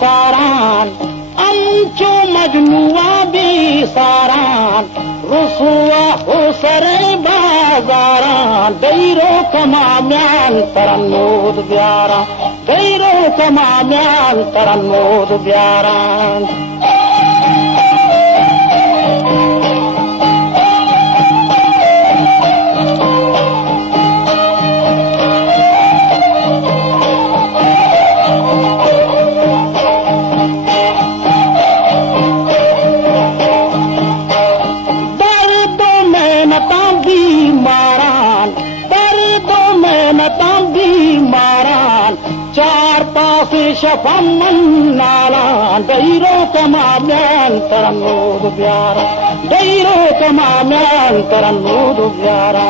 saran amcu majnua bi saran ruswa husare bazaran dairo kamamyan taranud byara dairo kamamyan taranud byaran चार पास शफमन नाला दैरो कमाम्यान तरन्नूद ब्यारा दैरो कमाम्यान तरन्नूद ब्यारा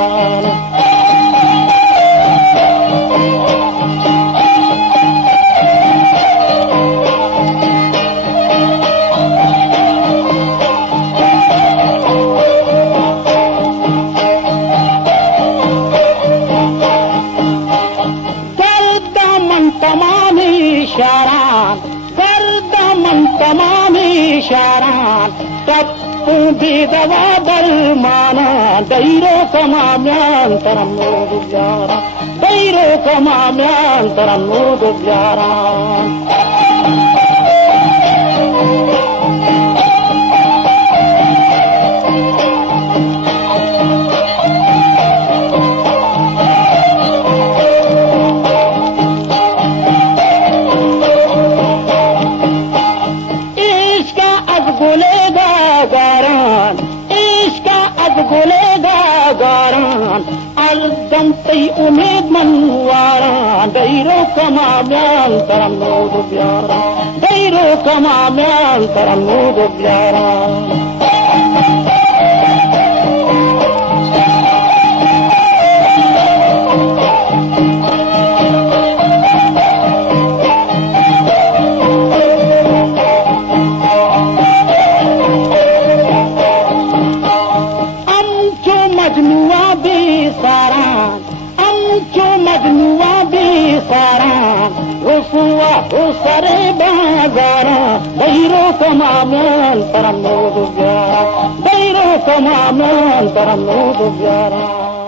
तमामी शारान तप्पू भी दवा बलमाना दैरो कमाम्यान तरन्नूद ब्यारा दैरो कमाम्यान तरन्नूद ब्यारा अलदम तई उम्मीद मनवारा दैरो कमाम्यान तरन्नूद ब्यारा दैरो कमाम्यान तरन्नूद ब्यारा उसरे बाजारा दैरो कमाम्यान तरन्नूद ब्यारा दैरो कमाम्यान तरन्नूद ब्यारा